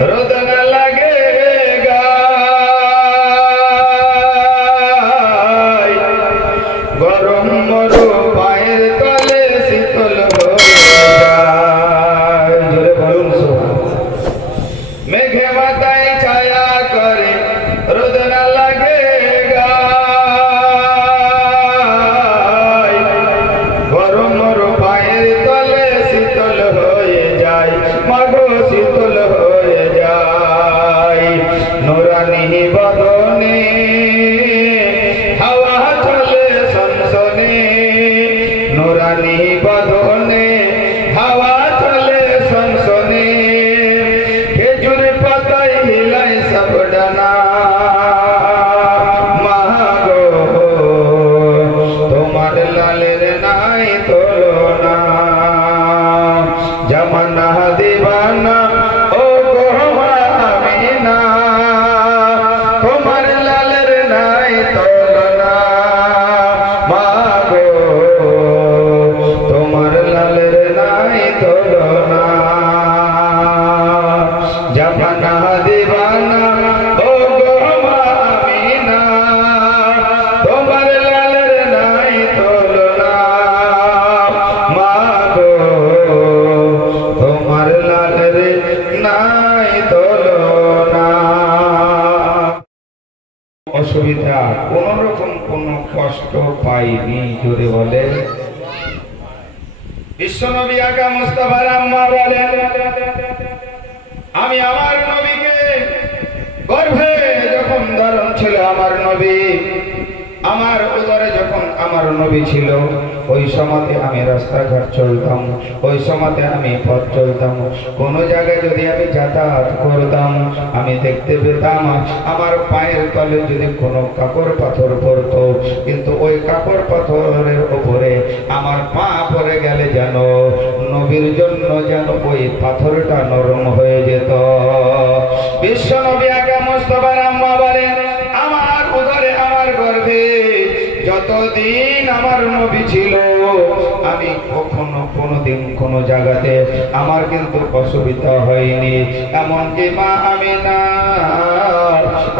রোদ না লাগে গায়, গরম মরু পায়ের তলে শীতল হয়ে যায়। জোরে বলুন সুবহানাল্লাহ। মেঘে মাথায় ছায়া করে রোদ না লাগে গায়, গরম মরু পায়ের তলে শীতল হয়ে যায়, মাগো শীতল হয়ে যায়। নুরানি বদনে হাওয়া চলে সনসনে, নুরানি বদনে হাওয়া চলে সনসনে, খেজুর পাতায় হিলাই সব ডানা, মাগো তোমার লালের নাই তুলনা। জামানা দিবানা ও গো আমিনা, তোমার লালের নাই তুলনা, মাগো তোমার লালের নাই তুলনা। জামানা দিবানা ও গো আমিনা, তোমার লালের নাই তুলনা, মাগো তোমার লালের নাই তুলনা। অসুবিধা কোন রকম কোন কষ্ট পাইনি, জোরে বলে। বিশ্বনবী আকা মুস্তাফার আম্মা বলেন, আমি আমার নবীকে গর্ভে যখন ধারণ ছিল আমার নবী, আমার উদরে যখন আমার নবী ছিল, ওই সময়তে আমি রাস্তাঘাট চলতাম, ওই সময়তে আমি পথ চলতাম। কোন জায়গায় যদি আমি যাতায়াত করতাম, আমি দেখতে পেতাম আমার পায়ের তলে যদি কোনো কাপড় পাথর পড়তো, কিন্তু ওই কাপড় পাথরের উপরে আমার পা পড়ে গেলে যেন নবীর জন্য যেন ওই পাথরটা নরম হয়ে যেত। বিশ্ব নবী আকা মুস্তাফার আম্মা বলেন, আমার উদরে আমার গর্ভে যতদিন আমার নবী ছিল, আমি কখনো কোনোদিন কোন জায়গাতে আমার কিন্তু অসুবিধা হয়নি। এমনকি মা আমিনা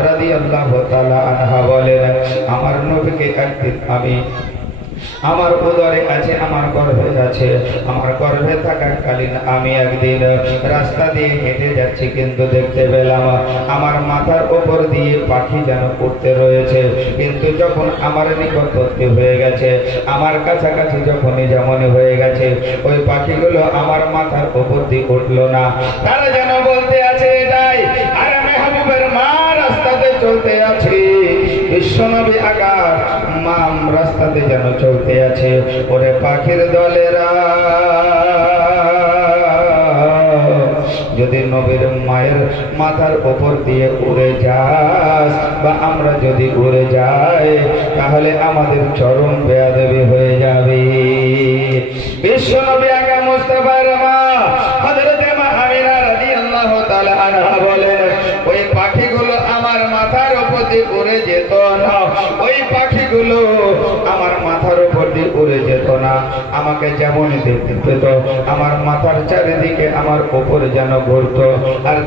রাদিয়াল্লাহু তাআলা আনহা বলেন, আমার নবীকে একদিন আমি আমার উদরে আছে, আমার গর্ভে আছে, আমার গর্ভে থাকাকালীন আমি একদিন রাস্তা দিয়ে হেঁটে যাচ্ছি, কিন্তু দেখতে পেলাম আমার মাথার উপর দিয়ে পাখি যেন উঠতে রয়েছে। কিন্তু যখন আমার নিকটবর্তী হয়ে গেছে, আমার কাছাকাছি যখনই যেমন হয়ে গেছে, ওই পাখিগুলো আমার মাথার উপর দিয়ে উঠলো না। তারা যেন বলতে আছে এটাই, আর আমি হাবিবের মা রাস্তাতে চলতে আছি, বিশ্বনবী আকা মাম রাস্তাতে যেন চলতে আছে। ওরে পাখির দলেরা, যদি নবীর মায়ের মাথার উপর দিয়ে উড়ে যাস বা আমরা যদি উড়ে যাই, তাহলে আমাদের চরম বেয়াদবি হয়ে যাবে। বিশ্বনবী আকা মুস্তাফার মা হযরত মা আমিনা রাদিয়াল্লাহু তাআলা আনহা বলেন, ওই পাখিগুলো আমার মাথার উপর দিয়ে উড়ে যেত না, ওই পাখিগুলো আমার মাথার উপর দিয়ে উড়ে যেত না। আমাকে যেমন দেখতে পেত, আমার মাথার চারিদিকে আমার উপরে যেন ঘুরতো, আর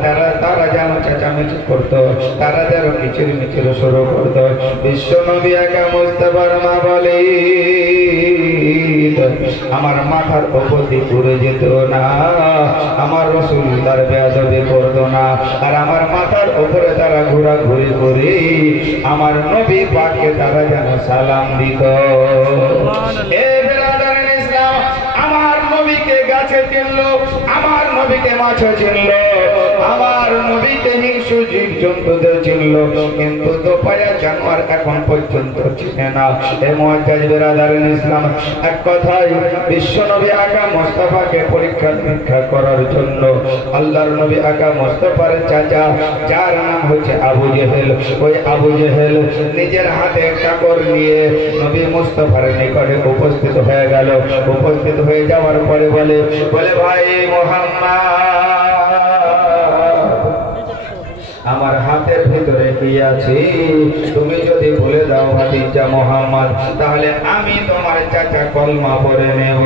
তারা যেন চেঁচামেচি করতো, তারা যেন কিচির মিচির শুরু করতো। বিশ্বনবী আকা মুস্তাফার মা বলে, আমার মাথার উপর দিয়ে উড়ে যেত না, আমার রাসূল তার বেয়াদবি করতো না, আর আমার মাথার উপরে তারা ঘোরাঘুরি করে আমার নবী পাককে তারা যেন সালাম দিত। হে বিরাদারান ইসলাম, আমার নবীকে গাছে চিনলো, আমার নবীকে মাছে চিনলো, আমার নবীকে হিংস্র জীব জন্তুদের চিনলো, কিন্তু দোপায়া জানোয়ার এখন পর্যন্ত চিনে না। হে মুআজ্জাজ বিরাদারান ইসলাম, এক কথায় বিশ্বনবী আকা মুস্তাফাকে পরীক্ষা নিরীক্ষা করার জন্য আল্লাহর নবী আকা মুস্তাফার চাচা, যার নাম হচ্ছে আবু জেহেল, ওই আবু জেহেল নিজের হাতে কাপড় নিয়ে নবী মুস্তাফার নিকটে উপস্থিত হয়ে গেল। উপস্থিত হয়ে যাওয়ার পরে বলে, ভাই মুহাম্মদ, আমার হাতের ভিতরে কি আছে তুমি যদি বলে দাও ভাতিজা মুহাম্মদ, তাহলে আমি তোমার চাচা কলমা পড়ে নেব।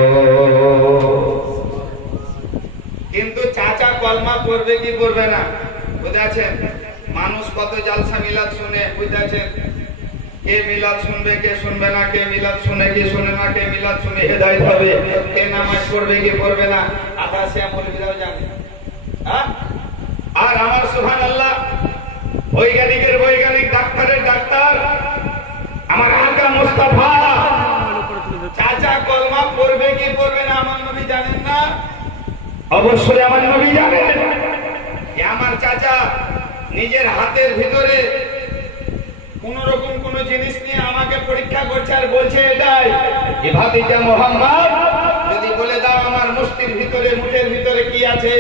কিন্তু চাচা কলমা পড়বে কি পড়বে না? বুঝতে আছেন? মানুষ কত জালসা মিলাদ শুনে, বুঝতে আছেন? কে মিলাদ শুনবে, কে শুনবে না, কে মিলাদ শুনে, কে শুনে না, কে মিলাদ শুনে হেদায়েত হবে, কে নামাজ পড়বে, কে পড়বে না, আকাশে মৌলবীরাও জানে। আর আমার সুবহানাল্লাহ বৈজ্ঞানিকের বৈজ্ঞানিক, ডাক্তারের ডাক্তার, আমার আকা মুস্তাফা চাচা কলমা পড়বে কি পড়বে না আমার নবী জানেন না? অবশ্যই আমার নবী জানেন। আমার চাচা নিজের হাতের ভিতরে কোন রকম কোন জিনিস নিয়ে আমাকে পরীক্ষা করছে আর বলছে এটাই ভাতিজা মোহাম্মদ, যদি বলে দাও আমার মুষ্টির ভিতরে, মুঠের ভিতরে কি আছে,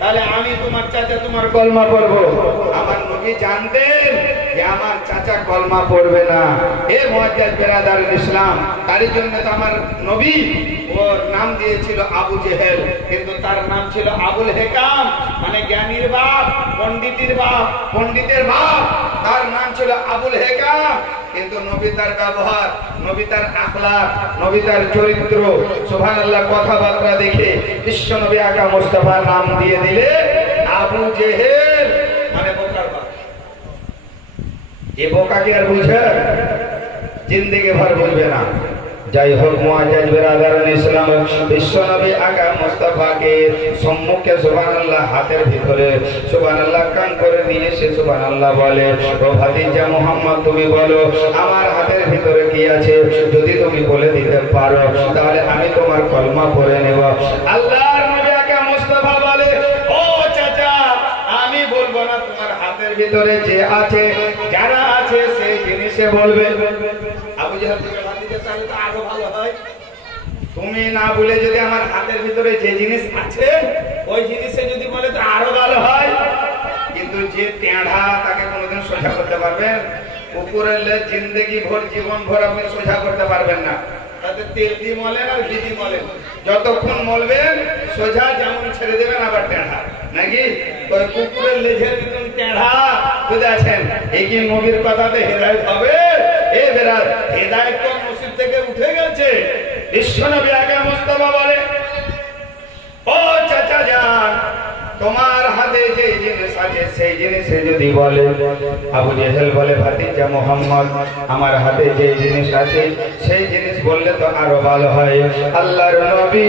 তাহলে আমি তোমার চাচা তোমার কলমা পড়বো। আমার নবী জানতেন যে আমার চাচা কলমা পড়বে না। এ মুআজ্জাজ বেরাদারুল ইসলাম, তার জন্য তো আমার নবী ওর নাম দিয়েছিল আবু জেহেল, কিন্তু তার নাম ছিল আবুল হেকাম, মানে জ্ঞানীর বাপ, পণ্ডিতের বাপ, পণ্ডিতের বাপ, তার নাম ছিল আবুল হেকাম। কিন্তু নবী তার ব্যবহার, নবী তার আখলাক, নবী তার চরিত্র, সুবহানাল্লাহ কথাবার্তা দেখে বিশ্ব নবী আকা মুস্তাফার নাম দিয়ে দিলে আবু জেহেল, মানে বোকার বাপ। এ বোকাকে আর বুঝে জিন্দেগি ভর বুঝবে না। যাই হোক মুআজ্জাজ বেরাদারুল ইসলাম, বিশ্ব নবী আকা মুস্তাফাকে সম্মুখে সুবহানাল্লাহ হাতের ভিতরে সুবহানাল্লাহ কান করে নিয়ে সে সুবহানাল্লাহ বলে, ও ভাতিজা মুহাম্মদ তুমি বলো আমার হাতের ভিতরে কি আছে, যদি তুমি বলে দিতে পারো তাহলে আমি তোমার কলমা পড়ে নেব। আল্লাহর নবী আকা মুস্তাফা বলে, ও চাচা আমি বলবো না, তোমার হাতের ভিতরে যে আছে, যারা আছে সেই জিনিসে বলবে। আবু জেহেল আরো ভালো হয়, তুমি না বলে যদি আমার হাতের ভিতরে যে জিনিস আছে ওই জিনিসে যদি বলে তো আরো ভালো হয়। কিন্তু যে টেঁড়া তাকে কোনোদিন সোজা করতে পারবেন? কুকুরের লেজ জিন্দেগি ভর, জীবন ভর আপনি সোজা করতে পারবেন না। তাতে তেল দিয়ে মলেন আর ঘি দিয়ে মলেন, যতক্ষণ মলবেন সোজা যেমন ছেড়ে দেবেন আবার টেঁড়া, নাকি? ওই কুকুরের লেজের মতন টেঁড়া, বুঝতে আছেন? এই কি নবীর কথাতে হেদায়েত হবে? এ বেরাদ হেদায়েত তো নসিব থেকে উঠে গেছে। বিশ্বনবী আকা মুস্তাফা বলে, ও চাচা জান তোমার হাতে যে জিনিস আছে সেই জিনিসে যদি বলে। আবু জেহেল বলে, ভাতিজা মুহাম্মদ আমার হাতে যে জিনিস আছে সেই জিনিস বললে তো আরো ভালো হয়। আল্লাহর নবী,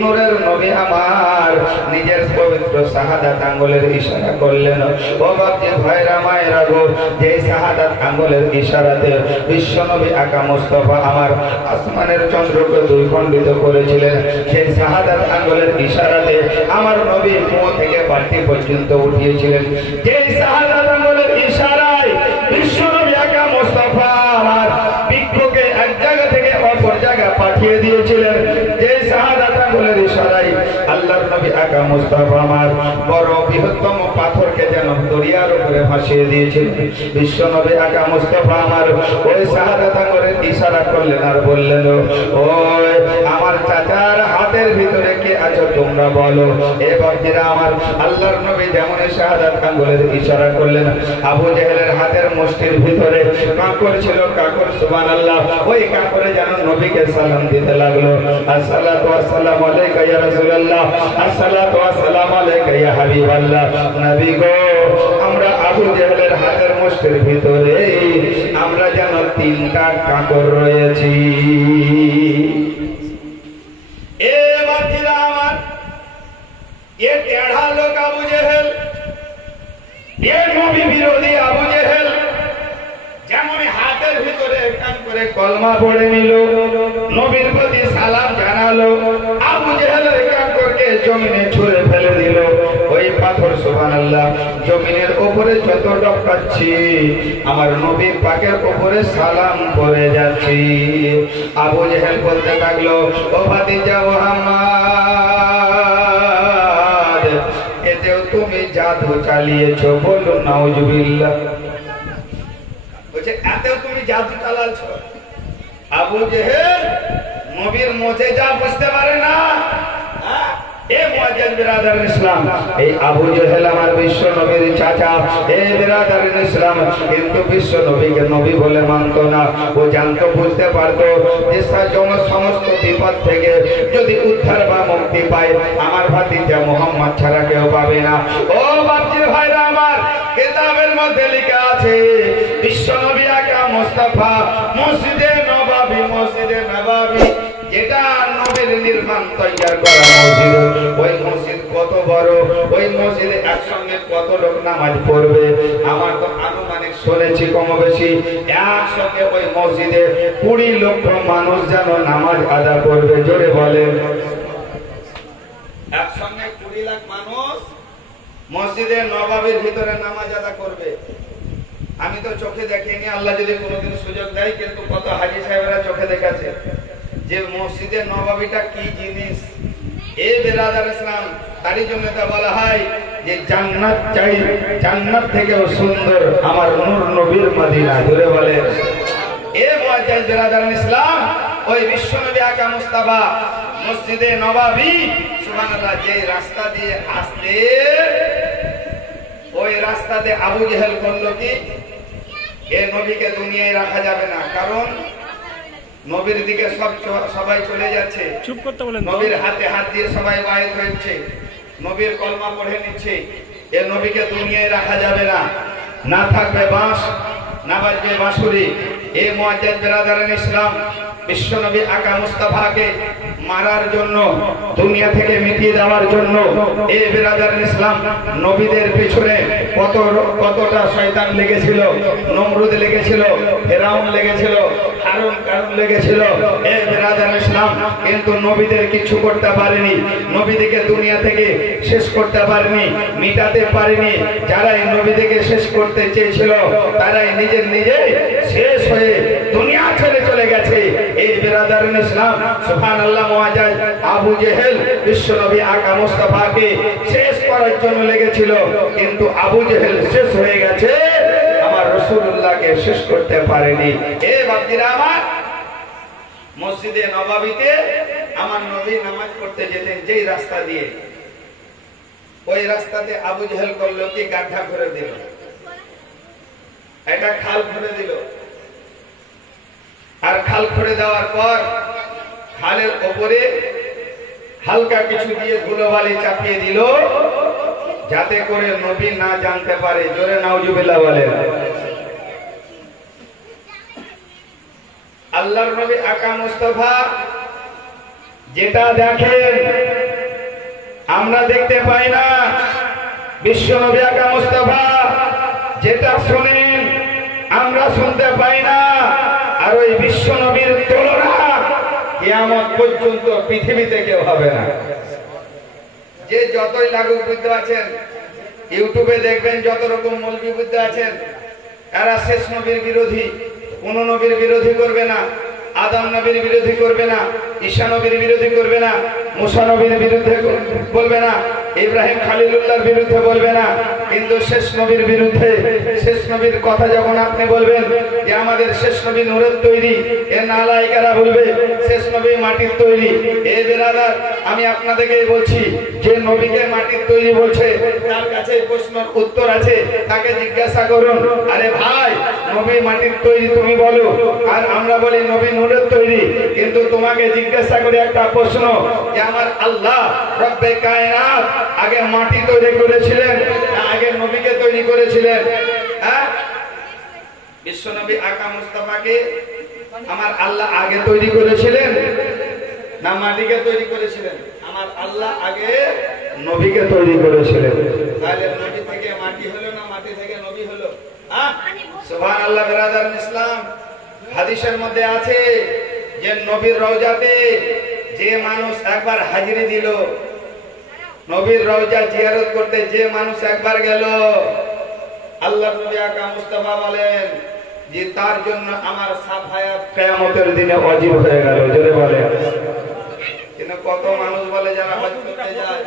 নূরের নবী আমার নিজের পবিত্র শাহাদাত আঙ্গুলের ইশারা করলেন। ও বাপজি ভাইরা মায়েরা গো, যে শাহাদাত আঙ্গুলের ইশারাতে বিশ্ব নবী আকা মুস্তাফা আমার আসমানের চন্দ্রকে দুই খণ্ডিত করেছিলেন, সেই শাহাদাত আঙ্গুলের ইশারাতে আমার নবী মুখ থেকে পাটি পর্যন্ত উঠিয়েছিলেন। যে শাহাদাত আঙ্গুলের ইশারায় বিশ্ব নবী আকা মুস্তাফা আমার বৃক্ষকে এক জায়গা থেকে অপর জায়গায় পাঠিয়ে দিয়েছিলেন, যে শাহাদাত আঙ্গুলের ইশারায় আল্লাহর নবী আকা মুস্তাফা আমার বড় বৃহত্তম পাথরকে যেন দরিয়ার উপরে ভাসিয়ে দিয়েছিলেন। বিশ্ব নবী আকা মুস্তাফা আমার ওই শাহাদাত আঙ্গুলের ইশারা করলেন আর বললেন, ওই আমার চাচার হাতের ভিতরে কে আছো তোমরা বলো। এ বাপজিরা আমার, আল্লাহর নবী যেমন শাহাদাত আঙ্গুলের ইশারা করলেন, আবু জেহেলের হাতের মুষ্টির ভিতরে কাঁকর ছিল, কাঁকর সুবহানাল্লাহ ওই কাঁকরে যেন নবীকে সালাম দিতে লাগলো, আসসালাতু ওয়াসসালামু আলাইকা ইয়া রাসূলুল্লাহ, আসসালাতু ওয়াসসালামু আলাইকা ইয়া হাবিবাল্লাহ। নবী গো, আমরা আবু জেহেলের হাতের মুষ্টির ভিতরে আমরা যেন তিনটা কাঁকর রয়েছি। এ বাতিরা আমার, এ টেढ़ा লোক আবু জেহেল, এ নবী বিরোধী আবু জেহেল যেমন হাতের ভিতরে কান করে কলমা পড়ে নিল, নবীর প্রতি সালাম জানালো, আবু জেহেলের কাঁকরকে জমিনে ছুঁড়ে ফেলে দিল। ওই পাথর সুবহানাল্লাহ জমিনের উপরে যত ডকাচ্ছি আমার নবীর পাকের উপরে সালাম করে যাচ্ছি। আবু জেহেল বলতে লাগলো, ও ভাতিজা মুহাম্মদ এতেও তুমি জাদু চালিয়েছো, বলো নাউজুবিল্লাহ। বলছে এতেও তুমি জাদু চালাচ্ছো। আবু জেহেল নবীর মুজিজা বুঝতে পারে না, এ মুআজ্জাজ বিরাদার ইসলাম, এই আবু জেহেল আমার বিশ্ব নবীর চাচা। এ বিরাদার ইসলাম, কিন্তু বিশ্ব নবীকে নবী বলে মানত না। ও জানতো, বুঝতে পারতো যে সমস্ত বিপদ থেকে যদি উদ্ধার বা মুক্তি পায় আমার ভাতিজা মুহাম্মদ ছাড়া কেউ পাবে না। ও বাপজির ভাইরা আমার, কিতাবের মধ্যে লেখা আছে বিশ্ব নবী আকা মুস্তাফা মসজিদে নববী, যেটা নবীর নির্মাণ তৈয়ার করা মসজিদ। ওই মসজিদ কত বড়, ওই মসজিদে একসঙ্গে কত লোক নামাজ পড়বে? আমার তো আনুমানিক শুনেছি কম বেশি একসঙ্গে ওই মসজিদে 20 লক্ষ মানুষ যেন নামাজ আদা করবে। জোরে বলেন, একসঙ্গে 20 লাখ মানুষ মসজিদে নববীর ভিতরে নামাজ আদা করবে। আমি তো চোখে দেখিনি, আল্লাহ যদি কোনোদিন সুযোগ দেয়, কিন্তু কত হাজী সাহেবরা চোখে দেখেছে যে মসজিদে নববীটা কি জিনিস। এই বিরাদার ইসলাম, তারই জন্য তা বলা হয় যে জান্নাত চাই, জান্নাত থেকেও সুন্দর আমার নূর নবীর মদিনা। ধরে বলে এ মুআজ্জাজ বিরাদার ইসলাম, ওই বিশ্ব নবী আকা মুস্তাফা মসজিদে নববী সুবহানাল্লাহ, যে রাস্তা দিয়ে আসতে, ওই রাস্তাতে আবু জেহেল করলো কি, এ নবীকে দুনিয়ায় রাখা যাবে না, কারণ নবীর দিকে সবাই চলে যাচ্ছে। চুপ করতে বলেন। নবীর হাতে হাত দিয়ে সবাই বায়াত হচ্ছে, নবীর কলমা পড়ে নিচ্ছে। এ নবীকে দুনিয়ায় রাখা যাবে না, না থাকবে বাঁশ, না বাজবে বাঁশুরি। এ মুআজ্জাজ বিরাদারান ইসলাম, বিশ্ব নবী আকা মুস্তাফাকে মারার জন্য, দুনিয়া থেকে মিটিয়ে দেওয়ার জন্য এ বিরাদারান ইসলাম নবীদের পিছনে কতটা শয়তান লেগেছিল। নমরুদ লেগেছিল, ফেরাউন লেগেছিল, হারুন কারুন লেগেছিল। এ বিরাদারান ইসলাম, কিন্তু নবীদের কিছু করতে পারেনি, নবীদেরকে দুনিয়া থেকে শেষ করতে পারেনি, মিটাতে পারেনি। যারাই নবীদেরকে শেষ করতে চেয়েছিল তারাই নিজে শেষ হয়ে দুনিয়া ছেড়ে চলে গেছে। এই বিরাদারান ইসলাম, সুবহানাল্লাহ, মুআজ্জাজ আবু জেহেল বিশ্ব নবী আকা মুস্তাফাকে শেষ করার জন্য লেগেছিল, কিন্তু আবু জেহেল শেষ হয়ে গেছে, আমার রাসূলুল্লাহকে শেষ করতে পারেনি। এ বাপজিরা আমার, মসজিদে নববীতে আমার নবী নামাজ পড়তে যেতেন যেই রাস্তা দিয়ে, ওই রাস্তাতে আবু জেহেল করলো কি, গাড্ডা করে দিল, এটা খাল করে দিল। আর খাল করে দেওয়ার পর খালের ওপরে হালকা কিছু দিয়ে ধুলোবালি চাপিয়ে দিল, যাতে করে নবী না জানতে পারে। জোরে নাউজুবিল্লাহ বলেন। আল্লাহর নবী আকা মুস্তাফা যেটা দেখেন আমরা দেখতে পাই না, বিশ্ব নবী আকা মুস্তাফা যেটা শোনেন আমরা শুনতে পাই না। আর ওই বিশ্ব নবীর তুলনা কিয়ামত পর্যন্ত পৃথিবীতে কেউ হবে না। যে যতই লাগুক বুদ্ধ আছেন, ইউটিউবে দেখবেন যত রকম মৌলবী বুদ্ধ আছেন, এরা শেষ নবীর বিরোধী, কোন নবীর বিরোধী করবে না, আদম নবীর বিরোধী করবে না, ঈসা নবীর বিরোধী করবে না, মুসা নবীর বিরুদ্ধে বলবে না, ইব্রাহিম খলিলুল্লাহর বিরুদ্ধে বলবে না, কিন্তু শেষ নবীর বিরুদ্ধে, শেষ নবীর কথা যখন আপনি বলবেন যে আমাদের শেষ নবী নূরের তৈরি, এর নালায়েকেরা বলবে শেষ নবী মাটির তৈরি। এই বিরাদার, আমি আপনাদেরকে বলছি, যে নবীকে মাটির তৈরি বলছে তার কাছে প্রশ্নের উত্তর আছে, তাকে জিজ্ঞাসা করুন, আরে ভাই নবী মাটির তৈরি তুমি বলো, আর আমরা বলি নবী নূরের তৈরি, কিন্তু তোমাকে জিজ্ঞাসা করে একটা প্রশ্ন, যে আমার আল্লাহ রব্বে কায়নাত আগে মাটি তৈরি করেছিলেন না আগে নবীকে তৈরি করেছিলেন? হ্যাঁ, বিশ্ব নবী আকা মুস্তাফাকে আমার আল্লাহ আগে তৈরি করেছিলেন না মাটিকে তৈরি করেছিলেন? আমার আল্লাহ আগে নবীকে তৈরি করেছিলেন। তাহলে নবী থেকে মাটি হলো না মাটি থেকে নবী হলো? সুবহানাল্লাহ। বিরাদারান ইসলাম, হাদিসের মধ্যে আছে যে নবীর রওজাতে যে মানুষ একবার হাজিরি দিল, নবীর রওজা জিয়ারত করতে যে মানুষ একবার গেল, আল্লাহ নবী আকা মুস্তাফা বলেন যে তার জন্য আমার সাফায়াত কিয়ামতের দিনে ওয়াজিব হয়ে গেল। জোরে বলে। কিন্তু কত মানুষ বলে যারা হজ করতে যায়,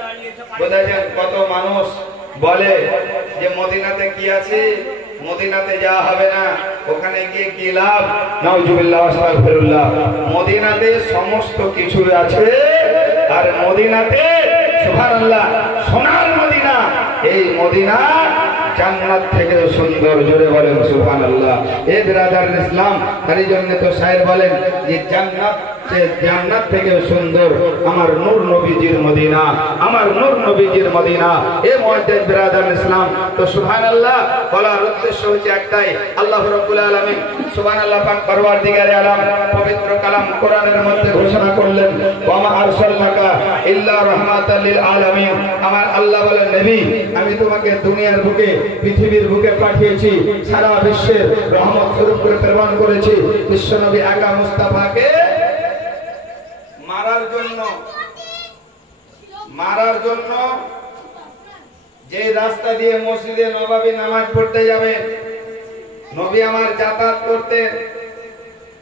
বোঝাছেন, কত মানুষ বলে যে মদিনাতে কি আছে, মদিনাতে যাওয়া হবে না, ওখানে গিয়ে কি লাভ? নাউজুবিল্লাহ আস্তাগফিরুল্লাহ। মদিনাতে সমস্ত কিছু আছে, আর মদিনাতে সুবহানাল্লাহ, সোনার মদিনা। এই মদিনা জান্নাত থেকে সুন্দর, জোরে বলেন সুবহানাল্লাহ। এ বিরাদার ইসলাম, তার জন্য তো শায়ের বলেন যে জান্নাত থেকে সুন্দর আমার নূর নবীজির মদিনা, আমার নূর নবীজির মদিনা। এ মুআজ্জাজ বিরাদার ইসলাম, তো সুবহানাল্লাহ বলার উদ্দেশ্য হচ্ছে একটাই, আল্লাহ রাব্বুল আলামিন সুবহানাল্লাহ পাক পরওয়ারদিগারে আলম পবিত্র কালাম কোরআনের মধ্যে ঘোষণা করলেন, ওয়া মা আরসালনাকা ইল্লা রাহমাতাল লিল আলামিন। আমার আল্লাহ বলেন, নবী আমি তোমাকে দুনিয়ার বুকে, পৃথিবীর বুকে পাঠিয়েছি, সারা বিশ্বের রহমত স্বরূপ করে প্রেরণ করেছি। বিশ্বনবী আকা মুস্তাফাকে মারার জন্য যে রাস্তা দিয়ে মসজিদে নববী নামাজ পড়তে যাবে, নবী আমার যাতায়াত করতে,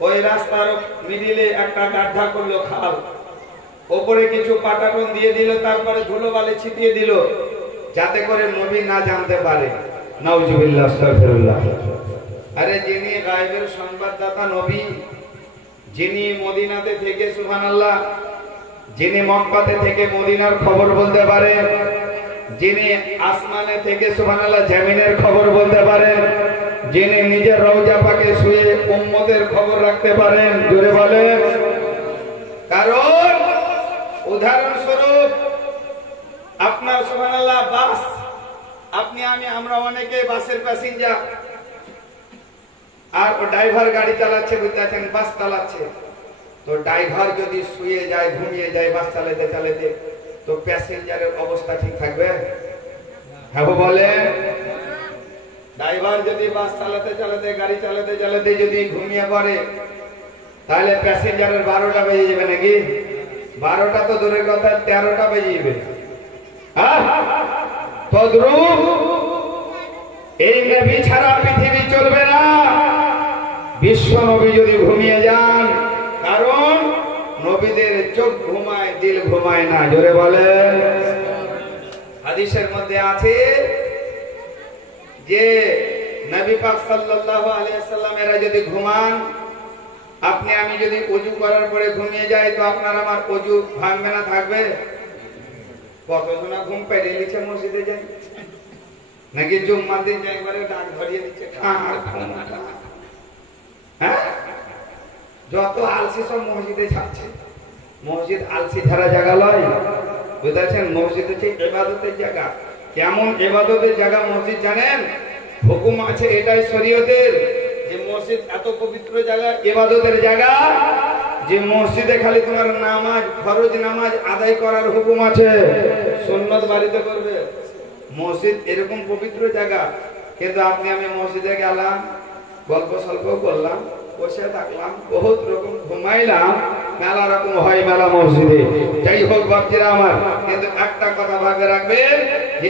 ওই রাস্তার মিডিলে একটা গাড্ডা করলো, খাল, ওপরে কিছু পাটাটন দিয়ে দিল, তারপরে ধুলো বালি ছিটিয়ে দিল, যাতে করে নবী না জানতে পারে। নাউজুবিল্লাহ, আস্তাগফিরুল্লাহ। আরে যিনি গায়বের সংবাদদাতা নবী, যিনি মদিনাতে থেকে সুবহানাল্লাহ, যিনি মক্কাতে থেকে মদিনার খবর বলতে পারেন, যিনি আসমানে থেকে সুবহানাল্লাহ জমিনের খবর বলতে পারেন, যিনি নিজের রওজা পাকে শুয়ে উম্মতের খবর রাখতে পারেন, জোরে বলেন। কারণ উদাহরণস্বরূপ আপনার সুবহানাল্লাহ বাস, আপনি আমরা অনেকে বাসের প্যাসেঞ্জার, আর ও ড্রাইভার গাড়ি চালাচ্ছে, বুঝতে পারছেন, বাস চালাচ্ছে, তো ড্রাইভার যদি শুয়ে যায়, ঘুমিয়ে যায় বাস চালাতে চালাতে, তো প্যাসেঞ্জারের অবস্থা ঠিক থাকবে? হ্যাঁ বলেন। ড্রাইভার যদি বাস চালাতে চালাতে, গাড়ি চালাতে চালাতে যদি ঘুমিয়ে পড়ে, তাহলে প্যাসেঞ্জারের 12টা বেজে যাবে নাকি? 12টা তো দূরের কথা, 13টা বেজে যাবে। তদ্রূপ এই নবী ছাড়া পৃথিবী চলবে না। বিশ্ব নবী যদি ঘুমিয়ে যান, কারণ নবীদের চোখ ঘুমায়, দিল ঘুমায় না, জোরে বলেন। হাদিসের মধ্যে আছে যে নবী পাক সাল্লাল্লাহু আলাইহি ওয়াসাল্লাম এরা যদি ঘুমান, আপনি আমি যদি ওযু করার পরে ঘুমিয়ে যাই, তো আপনার আমার ওযু ভাঙবে না, থাকবে? কতজনা ঘুম পেয়ে নিচ্ছে মসজিদে যায়, নাকি জুম্মার দিন একবারে ডাক ধরিয়ে দিচ্ছে, হ্যাঁ? যত আলসি সব মসজিদে যাচ্ছে। মসজিদ আলসি ধারা জায়গা লয়, বুঝেছেন? মসজিদ হচ্ছে ইবাদতের জায়গা। কেমন ইবাদতের জায়গা মসজিদ জানেন? হুকুম আছে এটাই শরীয়তের, যে মসজিদ এত পবিত্র জায়গা, ইবাদতের জায়গা, যে মসজিদে খালি তোমার নামাজ, ফরজ নামাজ আদায় করার হুকুম আছে, সুন্নাত বাড়িতে করবে। মসজিদ এরকম পবিত্র জায়গা, কিন্তু আপনি আমি মসজিদে গেলাম, গল্প সল্প করলাম, বসে থাকলাম, বহুত রকম ঘুমাইলাম, মেলা রকম হয় মেলা মসজিদে। যাই হোক বাচ্চারা আমার, কিন্তু একটা কথা ভাবে রাখবেন যে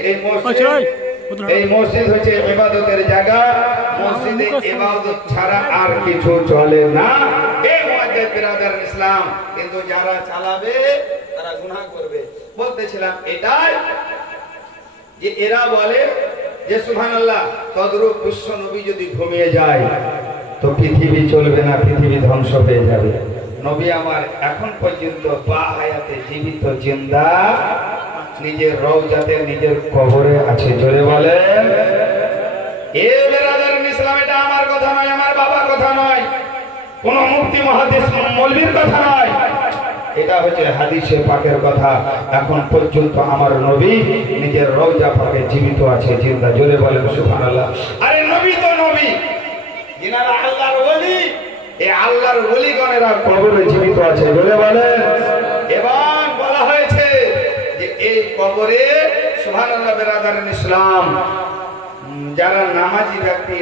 এই মসজিদ হচ্ছে ইবাদতের জায়গা। মসজিদে ইবাদত ছাড়া আর কিছু চলে না। এই মুআজ্জাজ বিরাদার ইসলাম, কিন্তু যারা চালাবে তারা গুনাহ করবে। বলতেছিলাম এটাই যে এরা বলে যে সুবহানাল্লাহ, তদ্রূপ বিশ্ব নবী যদি ঘুমিয়ে যায় তো পৃথিবী চলবে না, পৃথিবী ধ্বংস হয়ে যাবে। নবী আমার এখন পর্যন্ত বা হায়াতে জীবিত, জিন্দা, নিজের রওজাতে, নিজের কবরে আছে, জোরে বলেন। এ বিরাদার ইসলাম, এটা আমার কথা নয়, আমার বাবার কথা নয়, কোন মুফতি মুহাদ্দিস মৌলভীর কথা নয়, এটা হচ্ছে হাদিসে পাকের কথা। এখন পর্যন্ত আমার নবী নিজের রওজা পাকে জীবিত আছে, জিন্দা, জোরে বলেন সুবহানাল্লাহ। আরে নবী তো নবী, যিনারা আল্লাহর ওলি, এই আল্লাহর ওলিগণেরা কবরে জীবিত আছে, জোরে বলেন। এবং বলা হয়েছে যে এই কবরে সুবহানাল্লাহ বিরাদারিন ইসলাম, যারা নামাজি ব্যক্তি,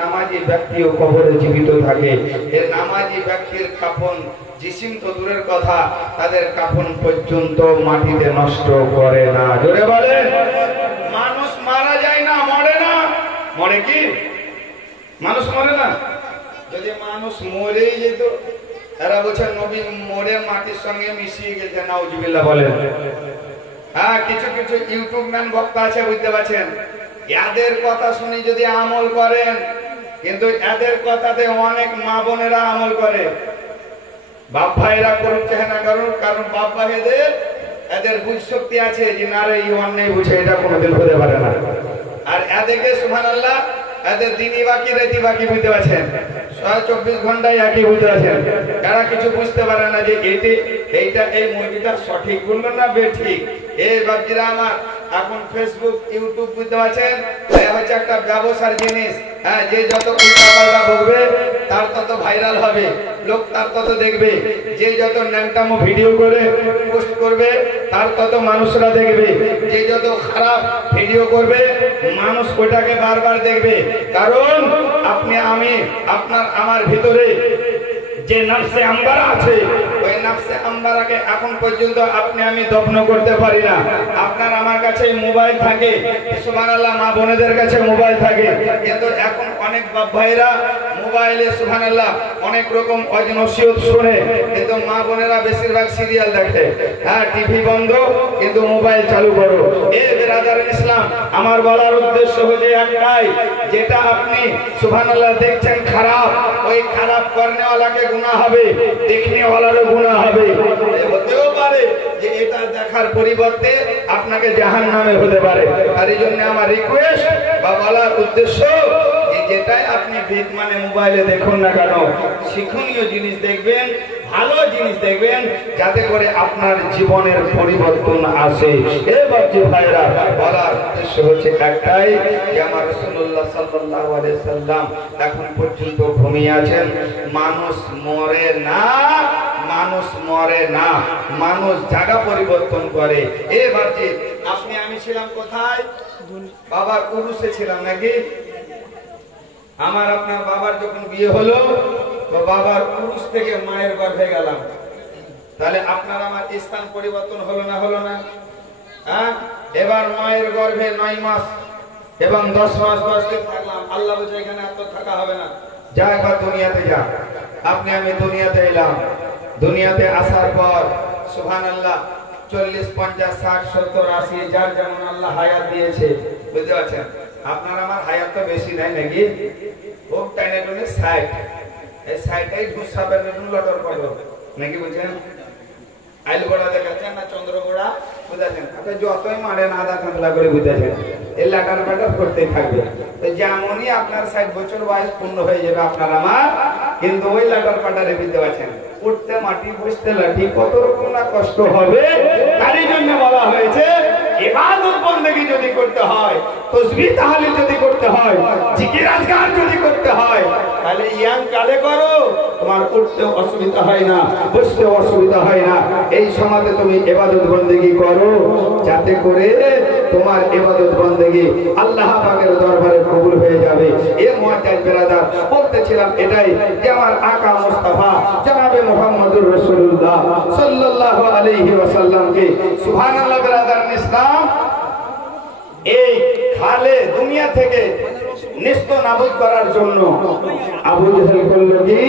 নামাজি ব্যক্তিও কবরে জীবিত থাকে। এই নামাজি ব্যক্তির কাফন, জিসিম তো দূরের কথা, তাদের কাফন পর্যন্ত মাটিতে নষ্ট করে না, জোরে বলেন। মানুষ মারা যায় না, মরে না। মরে কি? মানুষ মরে না। যদি মানুষ মরেই যেত, এরা বলছে নবী মরে মাটির সঙ্গে মিশিয়ে গেছে, নাউজুবিল্লাহ বলেন। হ্যাঁ, কিছু কিছু ইউটিউব ম্যান বক্তা আছে, বুঝতে পারছেন, এদের কথা শুনে যদি আমল করেন, কিন্তু এদের কথাতে অনেক মা বোনেরা আমল করে। বাপ ভাইরা করুক চাহে না করুক, কারণ বাপ ভাইদের এদের বুঝ শক্তি আছে যে না রে এই অন্যায় বুঝে, এটা কোনোদিন হতে পারে না। আর এদেরকে সুবহানাল্লাহ এদের দিনই বাকি রাতি বাকি বুঝতে পারছেন, 24 ঘন্টায় একই বুঝতে পারছেন। এরা কিছু বুঝতে পারে না যে এইটা এই মুরগিটা সঠিক বললো না বেঠিক। এই বাচ্চারা আমার এখন ফেসবুক ইউটিউব বুঝতে পারছেন, হচ্ছে একটা ব্যবসার জিনিস। হ্যাঁ, যে যত উল্টাপাল্টা বলবে তার তত ভাইরাল হবে, লোক তার তত দেখবে। যে যত ন্যাংটামো ভিডিও করে পোস্ট করবে তার তত মানুষরা দেখবে। যে যত খারাপ ভিডিও করবে মানুষ ওটাকে বারবার দেখবে। কারণ আপনি আমি আপনার আমার ভিতরে যে নফসে আম্বারা আছে, ওই নফসে আম্বারাকে এখন পর্যন্ত আপনি আমি দমন করতে পারি না। আপনার আমার কাছে মোবাইল থাকে, সুবহানাল্লাহ মা বোনেদের কাছে মোবাইল থাকে, কিন্তু এখন অনেক বাপ ভাইরা মোবাইলে সুবহানাল্লাহ অনেক রকম নসিহত শুনে, কিন্তু মা বোনেরা বেশিরভাগ সিরিয়াল দেখে। হ্যাঁ, টিভি বন্ধ কিন্তু মোবাইল চালু করো। এ বিরাদার ইসলাম, আমার বলার উদ্দেশ্য হচ্ছে একটাই, যেটা আপনি সুবহানাল্লাহ দেখছেন খারাপ, ওই খারাপ করনেওয়ালাকে গুনাহ হবে, দেখনেওয়ালারও গুনাহ হবে। হতেও পারে যে এটা দেখার পরিবর্তে আপনাকে জাহান্নামে হতে পারে। আর এই জন্য আমার রিকোয়েস্ট বা বলার উদ্দেশ্য, যেটাই আপনি মানে মোবাইলে দেখুন না কেন, শিক্ষণীয় জিনিস দেখবেন, ভালো জিনিস দেখবেন, যাতে করে আপনার জীবনের পরিবর্তন আসে। এবার যে ভাইরা বলার উদ্দেশ্য হচ্ছে একটাই, যে আমার রাসূলুল্লাহ সাল্লাল্লাহু আলাইহি সাল্লাম এখন পর্যন্ত ঘুমিয়ে আছেন। মানুষ মরে না, মানুষ মরে না, মানুষ জায়গা পরিবর্তন করে। এবার যে আপনি আমি ছিলাম কোথায়? বাবার উরুসে ছিলাম নাকি? আমার আপনার বাবার যখন বিয়ে হলো, বাবার পুরুষ থেকে মায়ের গর্ভে গেলাম, তাহলে আপনার আমার স্থান পরিবর্তন হলো না? হলো না? হ্যাঁ, এবার মায়ের গর্ভে 9 মাস এবং 10 মাস 10 দিন থাকলাম। আল্লাহ বলে এখানে আর তো থাকা হবে না, যা একবার দুনিয়াতে যা। আপনি আমি দুনিয়াতে এলাম, দুনিয়াতে আসার পর সুবহানাল্লাহ 40, 50, 60, 70, 80 যার যেমন আল্লাহ হায়াত দিয়েছে, বুঝতে পারছেন? আপনার আমার হায়াত তো বেশি নাই নাকি? খুব টাইনে টুনে 60, এই 60টাই ঘুষাবেন লটর করবো নাকি, বুঝছেন? আইল গোড়া দেখাচ্ছেন না চন্দ্র গোড়া, বুঝাচ্ছেন? আপনি যতই মারেন আধা কাঁতলা করে বুঝাচ্ছেন, এই লাটার পাটার করতেই থাকবে। তো যেমনই আপনার 60 বছর বয়স পূর্ণ হয়ে যাবে আপনার আমার, কিন্তু ওই লাটার পাটারে বুঝতে পারছেন, উঠতে মাটি বসতে লাঠি, কত রকম না কষ্ট হবে। তারই জন্য বলা হয়েছে ইবাদত বন্দেগী যদি করতে হয়, তাসবিহ তাহলিল যদি করতে হয়, জিকির আজকার যদি করতে হয়, তাহলে ইয়াং কালে করো, তোমার উঠতে অসুবিধা হয় না, বসতে অসুবিধা হয় না। এই সমাজে তুমি ইবাদত বন্দেগী করো, যাতে করে তোমার ইবাদত বন্দেগী আল্লাহ পাকের দরবারে কবুল হয়ে যাবে। এ মুআজ্জাজ বিরাদার, বলতেছিলাম এটাই যে আমার আকা মুস্তাফা জনাবে মুহাম্মদুর রাসূলুল্লাহ সাল্লাল্লাহু আলাইহি ওয়াসাল্লামকে সুবহানাল্লাহ বিরাদার ইসলাম এই খালে দুনিয়া থেকে নিস্ত নাবুদ করার জন্য আবু জেহেল করল কি,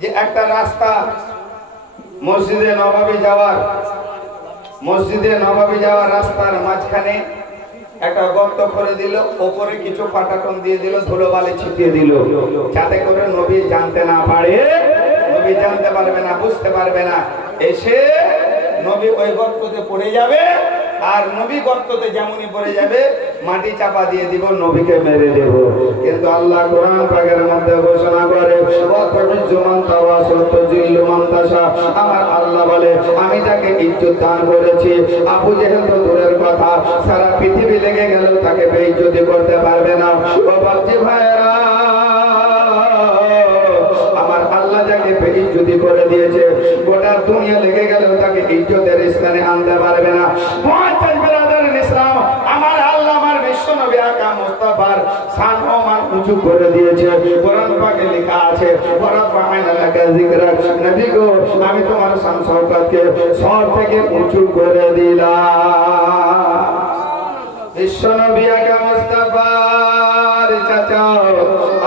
যে একটা রাস্তা মসজিদে নববী যাওয়ার রাস্তার মাঝখানে একটা গর্ত করে দিল, ওপরে কিছু পাটাতন দিয়ে দিল, ধুলোবালি ছিটিয়ে দিল, যাতে করে নবী জানতে না পারে, নবী জানতে পারবে না, বুঝতে পারবে না। এসে নবী ওই গর্ততে পড়ে যাবে, আর নবী গর্ততে যেমনই পড়ে যাবে মাটি চাপা দিয়ে দিব, নবীকে মেরে দেব। কিন্তু আল্লাহ কোরআন পাকের মধ্যে ঘোষণা করে, আমার আল্লাহ বলে আমি তাকে ইজ্জত দান করেছি। আবু জেহেল তো দূরের কথা, সারা পৃথিবী লেগে গেল তাকে বেইজ্জতি করতে পারবে না। ও বাপজি ভাইরা, আমার আল্লাহ যাকে বেইজ্জতি করে দিয়েছে, গোটা দুনিয়া লেগে গেল তাকে ইজ্জতের স্থানে আনতে পারবে না। মুআজ্জাজ বিরাদার ইসলাম, আমার আল্লাহ আমার বিশ্ব নবী আকা মুস্তাফার শান ও মান উঁচু করে দিয়েছে। কোরআন পাকে লেখা আছে, ওয়ারাফা'না লাকা যিকরাক, নবী গো আমি তোমার শান শওকতকে সব থেকে উঁচু করে দিলাম। বিশ্ব নবী আকা মুস্তাফার চাচা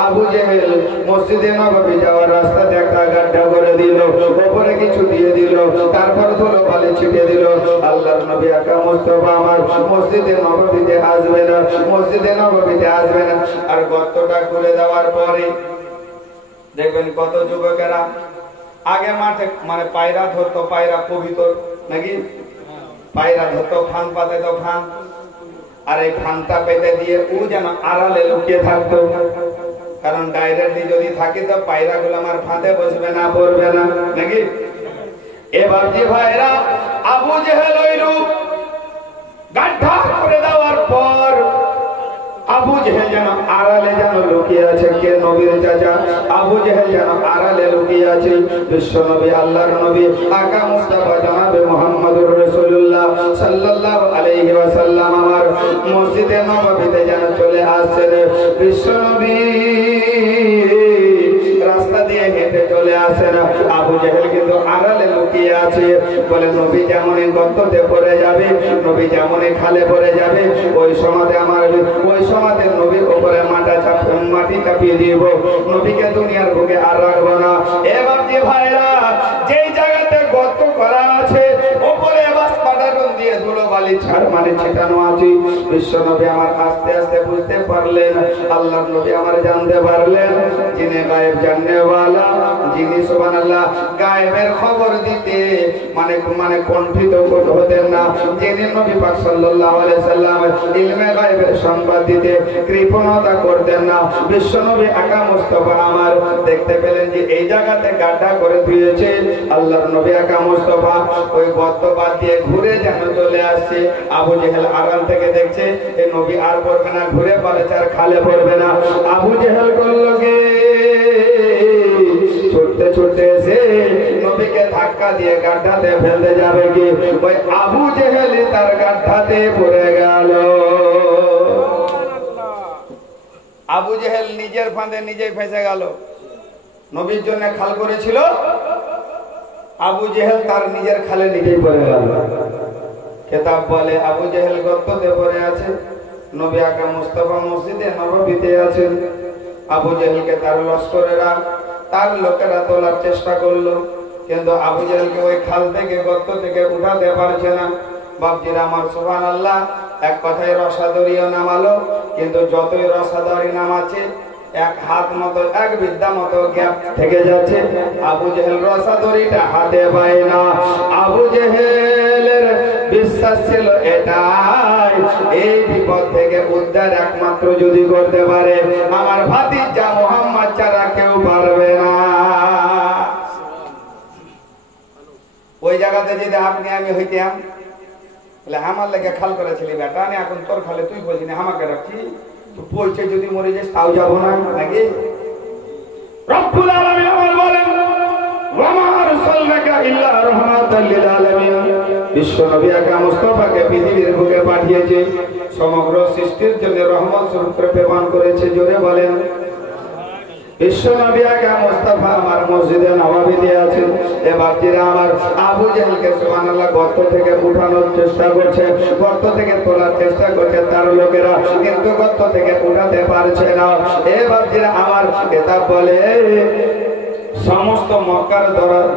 আবু জেহেল মসজিদে নববী যাওয়ার রাস্তাতে একটা গাড্ডা করে দিল, উপরে কিছু দিয়ে দিল, তারপর ধুলোবালি ছিটিয়ে দিল। আল্লাহর নবী আকা মুস্তাফা আমার মসজিদে নববীতে আসবে না, মসজিদে নববীতে আসবে না। আর গর্তটা করে দেওয়ার পরে দেখবেন কত যুবকেরা আগে মাঠে মানে পায়রা ধরতো, পায়রা কবিতর নাকি পায়রা ধরতো, ফান পাতে তো ফান, আর এই ফানটা পেতে দিয়ে ও যেন আড়ালে লুকিয়ে থাকতো, কারণ ডাইরেক্টলি যদি থাকি তো পায়রা গুলো আমার ফাঁদে বসবে না, পড়বে না নাকি। এবার যে ভাইরা আবু জেহেল ওই রূপ গাঢ় করে দেওয়ার পর আবু জেহেল যেন আড়ালে যেন লুকিয়ে আছে। কে? নবীর চাচা আবু জেহেল যেন আড়ালে লুকিয়ে আছে। বিশ্ব নবী, আল্লাহর নবী আকা মুস্তাফা জনাবে মুহাম্মদুর রাসূলুল্লাহ সাল্লাল্লাহু আলাইহি ওয়াসাল্লাম আমার মসজিদে নববীতে যেন চলে আসছেন। বিশ্ব নবী রাস্তা দিয়ে হেঁটে চলে আসেন, আবু জেহেল কিন্তু আড়ালে লুকিয়ে আছে। বলে নবী যেমনই গর্ততে পড়ে যাবে, নবী যেমনই খালে পড়ে যাবে, ওই সমাজে আমার ওই সমাজে নবীর উপরে মাটি চাপিয়ে দিব, নবীকে দুনিয়ার বুকে আর রাখবো না। এবার যে ভাইরা যেই জায়গাতে গর্ত করা আছে ওপরে বাস পাটারন দিয়ে ধুলো বালি ছাড় মানে ছিটানো আছে। বিশ্ব নবী আমার আস্তে আস্তে বুঝতে পারলেন, আল্লাহর নবী আমার জানতে পারলেন, যিনি গায়েব জাননেওয়ালা, যিনি সুবহানাল্লাহ গায়েবের খবর দিতে মানে কণ্ঠিত হতেন না, যিনি নবী পাক সাল্লাল্লাহু আলাইহি সাল্লাম ইলমে গায়েবের সংবাদ দিতে কৃপণতা করতেন না। বিশ্ব নবী আকা মুস্তাফা আমার দেখতে পেলেন যে এই জায়গাতে গাড্ডা করে দিয়েছে। আল্লাহর নবী আকা মুস্তাফা ওই গর্ত বাদ দিয়ে ঘুরে যেন চলে আসছে। আবু জেহেল আড়াল থেকে দেখছে এই নবী আর পড়বে না, ঘুরে পালেছে আর খালে পড়বে না। আবু জেহেল করলো কি ছুটতে ছুটতে এসে নবীকে ধাক্কা দিয়ে গাড্ডাতে ফেলতে যাবে কি ওই আবু জেহেল তার গাড্ডাতে পড়ে গেল। আবু জেহেল নিজের ফাঁদে নিজেই ফেসে গেল। নবীর জন্য খাল করেছিল, আবু জেহেল তার নিজের খালে নিজেই পড়ে গেল। কিতাব বলে আবু জেহেল গর্ততে পড়ে আছে, নবী আকা মুস্তাফা মসজিদে নববীতে আছেন। আবু জেহেলকে তার লস্করেরা তার লোকেরা তোলার চেষ্টা করলো, কিন্তু আবু জেহেলকে ওই খাল থেকে গর্ত থেকে উঠাতে পারছে না। বাপজিরা আমার সুবহানাল্লাহ, এক কথায় রসাদরিও নামালো, কিন্তু যতই রসাদরি নামাচ্ছে এক হাত মতো এক বিদ্যা মতো গ্যাপ থেকে যাচ্ছে। আবু জেহেল রসাদরিটা হাতে পায় না। আবু জেহেলের বিশ্বাস ছিল এটাই, এই বিপদ থেকে উদ্ধার একমাত্র যদি করতে পারে আমার ভাতিজা মুহাম্মদ ছাড়া কেউ পারবে না। ওই জায়গাতে যদি আপনি আমি হইতাম তাহলে আমার লেগে খাল করেছিলি বেটা, আমি এখন তোর খালে তুই বলছি না আমাকে রাখছি, তুই পৌঁছে যদি মরে যাস তাও যাবো না নাকি। রব্বুল আলামিন আমার বলেন ওয়ামা আরসালনাকা ইল্লা রাহমাতাল লিল আলামিন, বিশ্ব নবী আকা মুস্তাফাকে পৃথিবীর বুকে পাঠিয়েছে, সমগ্র সৃষ্টির জন্য রহমত স্বরূপ প্রেরণ করেছে। জোরে বলেন বিশ্ব নবী আকা মুস্তাফা আমার মসজিদে নববীতে আছেন। এবার যারা আমার আবু জেহেলকে সুবহানাল্লাহ গর্ত থেকে উঠানোর চেষ্টা করছে, গর্ত থেকে তোলার চেষ্টা করছে তার লোকেরা, কিন্তু গর্ত থেকে উঠাতে পারছে না। এবার যারা আমার কিতাব বলে সমস্ত মক্কার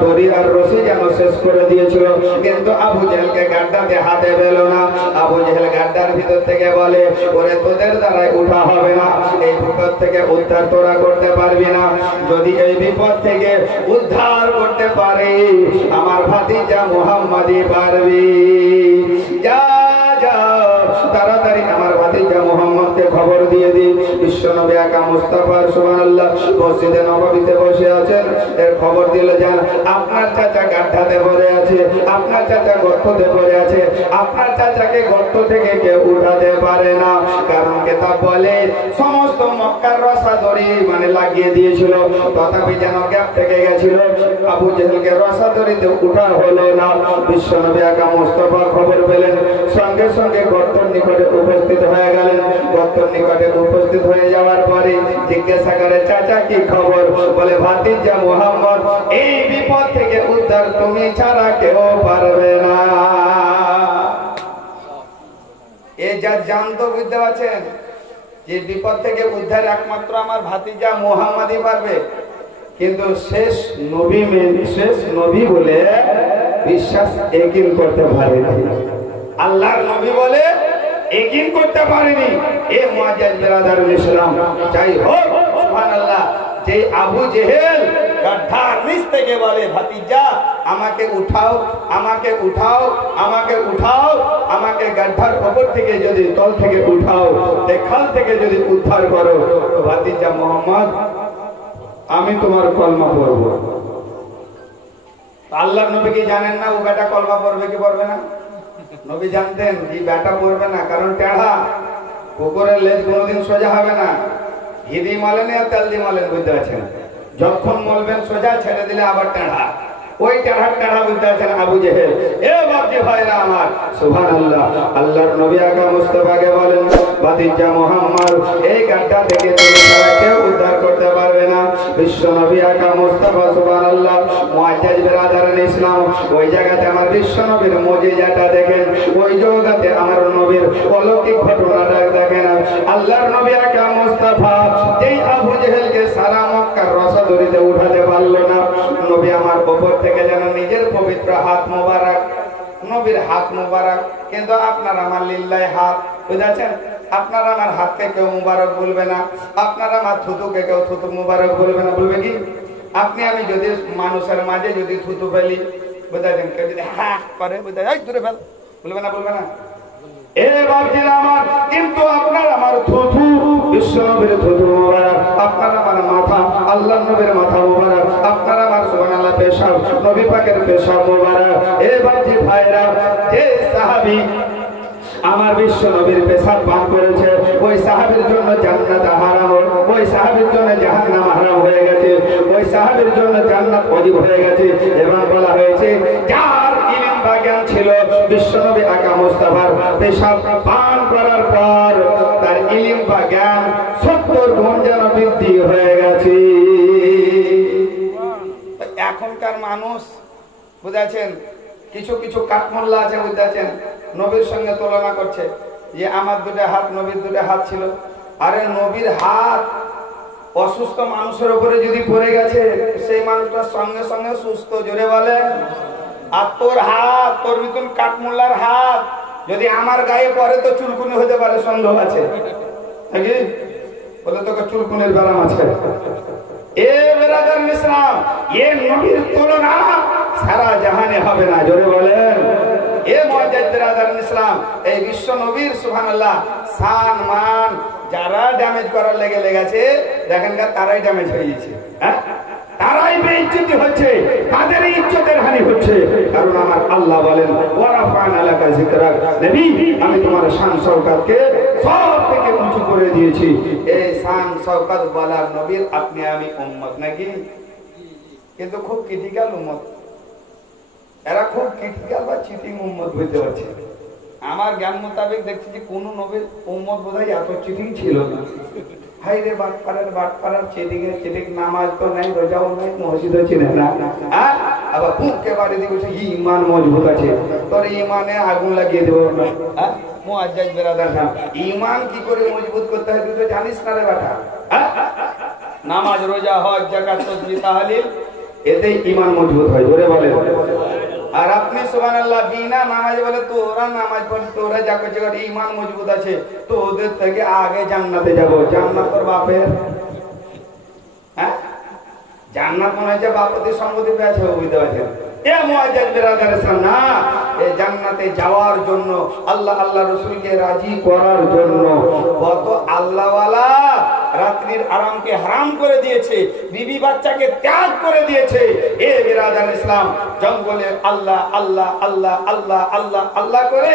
দড়ি আর রশি যেন শেষ করে দিয়েছিল, কিন্তু আবু জেহেলকে গাড্ডাতে হাতে পেল না। আবু জেহেল গাড্ডার ভিতর থেকে বলে ওরে তোদের দ্বারাই উঠা হবে না, এই বিপদ থেকে উদ্ধার তোরা করতে পারবি না। যদি এই বিপদ থেকে উদ্ধার করতে পারি আমার ভাতিজা মুহাম্মাদই পারবি। যা যা তাড়াতাড়ি আমার ভাতিজা মুহাম্মদকে খবর দিয়ে দিই। বিশ্ব নবী আকা মুস্তাফার সুবহানাল্লাহ মসজিদে নববীতে বসে আছেন, এর খবর দিলে যান আপনার চাচা গাড্ডাতে পড়ে আছে, আপনার চাচা গর্ততে পড়ে আছে, আপনার চাচাকে গর্ত থেকে কেউ উঠাতে পারে না। কারণ কিতাব বলে সমস্ত মক্কার রসাদরি মানে লাগিয়ে দিয়েছিল, তথাপি যেন গ্যাপ থেকে গেছিল, আবু জেহেলকে রসাদরিতে উঠা হলো না। বিশ্ব নবী আকা মুস্তাফা খবর পেলেন, সঙ্গে সঙ্গে গর্তের নিকটে উপস্থিত হয়ে গেলেন। গর্তের নিকটে উপস্থিত হয়ে যাওয়ার পরে জিজ্ঞাসা করে চাচা কি খবর? বলে ভাতিজা মুহাম্মদ এই বিপদ থেকে উদ্ধার তুমি ছাড়া কেউ পারবে না। এই যা জানতো বুঝতে পারছেন যে বিপদ থেকে উদ্ধার একমাত্র আমার ভাতিজা মুহাম্মদই পারবে, কিন্তু শেষ নবী বলে বিশ্বাস একিন করতে পারেনি। আল্লাহর নবী বলে একিন করতে পারেনি। এ মুআজ্জাজ বিরাদারুল ইসলাম, যাই হোক সুবহানাল্লাহ যে আবু জেহেল গাড্ডার নিচ থেকে বলে, ভাতিজা আমাকে উঠাও, আমাকে উঠাও, আমাকে উঠাও, আমাকে গাড্ডার উপর থেকে যদি তল থেকে উঠাও, এখান থেকে যদি উদ্ধার করো, ভাতিজা মোহাম্মদ আমি তোমার কলমা পড়ব। আল্লাহর নবী কি জানেন না ও বেটা কলমা পড়বে কি পড়বে না? নবী জানতেন যে বেটা পড়বে না, কারণ টেढ़া, কুকুরের লেজ কোনোদিন সোজা হবে না। ঘি দিয়ে মালেন আর তেল দিয়ে মালেন, বুঝতে পারছেন? যখন বলবেন সোজা, ছেড়ে দিলে আবার টেढ़া, ওই টেढ़া বুঝতে পারছেন আবু জেহেল। এ বাপজি ভাইরা আমার, সুবহানাল্লাহ। আল্লাহর নবী আকা মুস্তাফাকে বলেন, ভাতিজা মুহাম্মদ এই গাড্ডা থেকে তুমি ছাড়া কেউ উদ্ধার করতে পারবে না। বিশ্ব নবী আকা মুস্তাফা, সুবহানাল্লাহ। মুআজ্জাজ বিরাদারান ইসলাম, ওই জায়গাতে আমার বিশ্ব নবীর মুজিজাটা দেখেন, ওই জায়গাতে আমার নবীর অলৌকিক ঘটনাটা দেখেন। আল্লাহর নবী আকা মুস্তাফা যেই আবু জেহেলকে সারা মক্কার রসাদরিতে উঠাতে পারলো না, নবী আমার উপর থেকে যেন নিজের পবিত্র হাত মোবারক, নবীর হাত মোবারক, কিন্তু আপনার আমার লিল্লাহ হাত, বুঝেছেন? আপনারা আমার হাতকে কেউ মুবারক বলবে না, আপনারা আমার থুতুকে কেউ থুতু মুবারক বলবে না। বলবে কি? আপনি আমি যদি মানুষের মাঝে যদি থুতু ফেলি, বুঝেছেন, কেউ যদি হা করে, বুঝে দূরে ফেল, বলবে না? বলবে না? এ বাপজিরা আমার, কিন্তু আপনার আমার থুতু বিশ্ব নবীর থুতু মুবারক, আপনার আমার মাথা আল্লাহর নবীর মাথা মুবারক, আপনার আমার সুবহানাল্লাহ পেশাব নবী পাকের পেশাব মুবারক। এ বাপজি ভাইরা, যে সাহাবী আমার বিশ্ব নবীর পেশাব পান করেছে, ওই সাহাবীর জন্য জান্নাত হারাম, ওই সাহাবীর জন্য জাহান্নাম হারাম হয়ে গেছে, ওই সাহাবীর জন্য জান্নাত ওয়াজিব হয়ে গেছে। এবং বলা হয়েছে যার ইলম বা জ্ঞান ছিল বিশ্ব নবী আকা মুস্তাফার পেশাব পান করার পর তার ইলম বা জ্ঞান 70 গুণ যেন বৃদ্ধি হয়ে গেছে। এখনকার মানুষ, বুঝেছেন, কিছু কিছু কাঠমোল্লা আছে, বুঝতেছেন, নবীর সঙ্গে তুলনা করছে যে আমার দুটো হাত নবীর দুটো হাত ছিল। আরে নবীর হাত অসুস্থ মানুষের উপরে যদি পড়ে গেছে, সেই মানুষটার সঙ্গে সঙ্গে সুস্থ, জোরে বলে। আর তোর হাত, তোর মতন কাঠমোল্লার হাত যদি আমার গায়ে পড়ে তো চুলকুনি হতে পারে, সন্দেহ আছে নাকি? বলে তোকে চুলকুনির ব্যারাম আছে। এ বেরাদার ইসলাম, এ নবীর তুলনা সারা জাহানে হবে না, জোরে বলেন। এ মুআজ্জাজ বেরাদার ইসলাম, এই বিশ্ব নবীর সুবহানাল্লাহ শান মান যারা ড্যামেজ করার লেগেছে, দেখেন তারাই ড্যামেজ হয়ে গেছে, হ্যাঁ, তারাই বেইজ্জতি হচ্ছে, তাদের ইজ্জতের হানি হচ্ছে। কারণ আমার আল্লাহ বলেন, ওয়ারাফা'না লাকা যিকরাক, নবী আমি তোমার শান শওকতকে সব থেকে উঁচু করে দিয়েছি। এই শান শওকত বলার নবীর আপনি আমি উম্মত নাকি? কিন্তু খুব ক্রিটিক্যাল উম্মত, এরা খুব ক্রিটিক্যাল বা চিটিং উম্মত হইতে পারছে। আমার জ্ঞান মোতাবেক দেখছি যে কোন নবীর উম্মত বোধহয় এত চিটিং ছিল না। হাই রে বাটপাড়ার চিটিং, নামাজ তো নাই, রোজাও নাই, মসজিদও চিনে না, আবার বুককে বাড়ি দিয়ে বলছে ঈমান মজবুত আছে, তোর ঈমানে আগুন লাগিয়ে দেবো। মুআজ্জাজ বেরাদার, ঈমান কি করে মজবুত করতে হয় তুই তো জানিস না রে বেটা? নামাজ, রোজা, হজ, যাকাত, তাসবিহ, তাহলিল, এতেই ঈমান মজবুত হয়, জোরে বলে। আর আপনি সুবহানাল্লাহ বিনা নামাজে বলে তোরা নামাজ পড়ি, তোরা যা করছে ঈমান মজবুত আছে, তো ওদের থেকে আগে জান্নাতে যাব। জান্নাত তোর বাপের, হ্যাঁ, জান্নাত মনে হয় যে বাপতি সম্পত্তি পেয়েছে, বুঝতে পারছেন? এ মুআজ্জাজ বিরাদার না, এই জান্নাতে যাওয়ার জন্য, আল্লাহ আল্লাহ রাসূলকে রাজি করার জন্য কত আল্লাহওয়ালা রাত্রির আরামকে হারাম করে দিয়েছে, বিবি বাচ্চাকে ত্যাগ করে দিয়েছে। এ বিরাদার ইসলাম, জঙ্গলে আল্লাহ আল্লাহ আল্লাহ আল্লাহ আল্লাহ আল্লাহ করে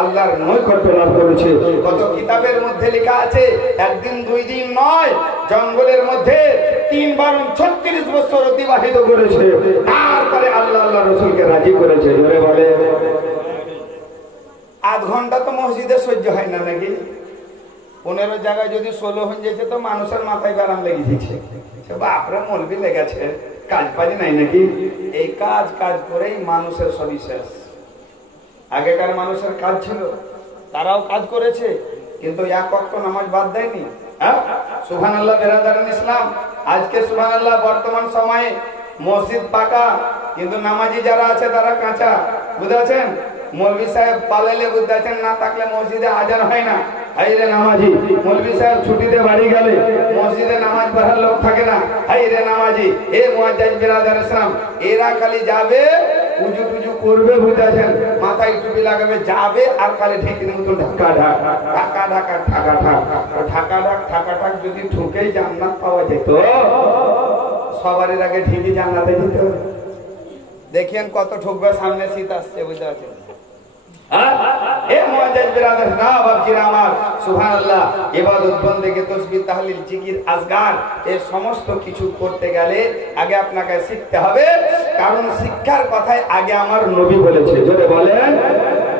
আল্লাহর নৈকট্য লাভ করেছে। কত কিতাবের মধ্যে লেখা আছে, একদিন দুই দিন নয়, জঙ্গলের মধ্যে ৩-৩ বছর অতিবাহিত করেছে, তারপরে আল্লাহ আল্লাহ রাসূলকে রাজি করেছে, জোরে বলে। আধ ঘন্টা তো মসজিদে সহ্য হয় না নাকি? 15 জায়গায় যদি 16 হয়ে যেছে তো মানুষের মাথায় ব্যারাম লেগে দিচ্ছে, বাপরে মলবি লেগেছে, কাজ পাজ নাই নাকি? এই কাজ করেই মানুষের সবই শেষ। আগেকার মানুষের কাজ ছিল, তারাও কাজ করেছে, কিন্তু এক ওয়াক্ত নামাজ বাদ দেয়নি। সুবহানাল্লাহ বেরাদারান ইসলাম, আজকে সুবহানাল্লাহ বর্তমান সময়ে মসজিদ পাকা, কিন্তু নামাজি যারা আছে তারা কাঁচা, বুঝতে পারছেন? মৌলভী সাহেব পালালে, বুঝতে পারছেন, না থাকলে মসজিদে আজান হয় না, হাইরে নামাজি, মৌলভী সাহেব ছুটিতে বাড়ি গেলে মসজিদে নামাজ পড়ার লোক থাকে না। হাইরে নামাজি, এ মুয়াজ্জিন বিরাদার ইসলাম, এরা খালি যাবে উজু টুজু করবে, বুঝেছেন, মাথায় টুপি লাগাবে, যাবে আর খালি ঢেকির মতো ঢাকা ঢাক ঢাকা ঢাকা ঢাকা ঢাক ঢাকা ঢাক ঢাকা ঢাক। যদি ঢুকেই জান্নাত পাওয়া যেত, সবারই আগে ঢেকে জান্নাতে যেত। দেখেন কত ঠকবে, সামনে শীত আসছে, বুঝতে পারছেন। এ মুয়াজ্জিন বিরাদার না বাপজিরা আমার, সুবহানাল্লাহ, ইবাদত বন্দেগি তাসবিহ তাহলিল জিকির আজগার এই সমস্ত কিছু করতে গেলে আগে আপনাকে শিখতে হবে, কারণ শিক্ষার কথাই আগে আমার নবী বলেছে। জোরে বলেন।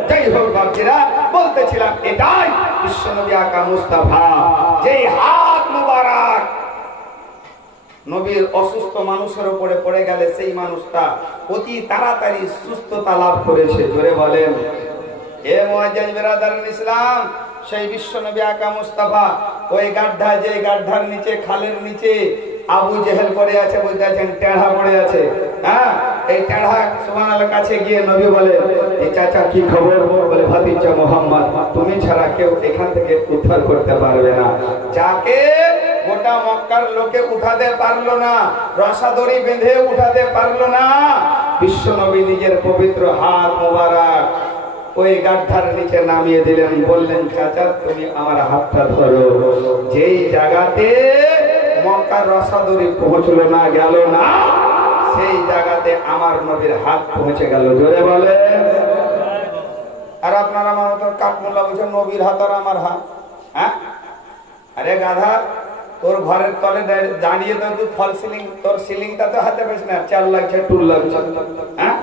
যাই হোক বাপজিরা, বলতেছিলাম এটাই বিশ্বনবী আকা মুস্তাফা, যেই হাত মুবারক নবীর অসুস্থ মানুষের উপরে পড়ে গেলে সেই মানুষটা অতি তাড়াতাড়ি সুস্থতা লাভ করেছে। জোরে বলেন। এ মুয়াজ্জিন বিরাদারুল ইসলাম, সেই বিশ্বনবী আকা মুস্তাফা ওই গাড্ডা, যে গাড্ডার নিচে, খালের নিচে আবু জেহেল পড়ে আছে, বুঝতেছেন, টেढ़া পড়ে আছে। হ্যাঁ, এই টেढ़া সুবহানাল্লাহ কাছে গিয়ে নবী বলে, এই চাচা কি খবর? বলে, ভাতিজা মুহাম্মদ, তুমি ছাড়া কেউ এখান থেকে উদ্ধার করতে পারবে না। যাকে গোটা মক্কার লোকে উঠাতে পারলো না, রসাদড়ি বেঁধে উঠাতে পারলো না, বিশ্বনবী নিজের পবিত্র হাত মোবারক ওই গাড্ডার নিচে নামিয়ে দিলেন, বললেন, চাচা তুমি আমার হাতটা ধরো। যেই জায়গাতে মক্কার রসাদড়ি পৌঁছলো না, গেল না, সেই জায়গাতে আমার নবীর হাত পৌঁছে গেল। জোরে বলে। আর আপনারা আমার মতো কাঠমোল্লা বলছেন নবীর হাত আর আমার হাত। হ্যাঁ, আরে গাধা, তোর ঘরের তলে দাঁড়িয়ে তো তুই ফল সিলিং, তোর সিলিংটা তো হাতে পেস না, চাল লাগছে, টুল লাগছে। হ্যাঁ,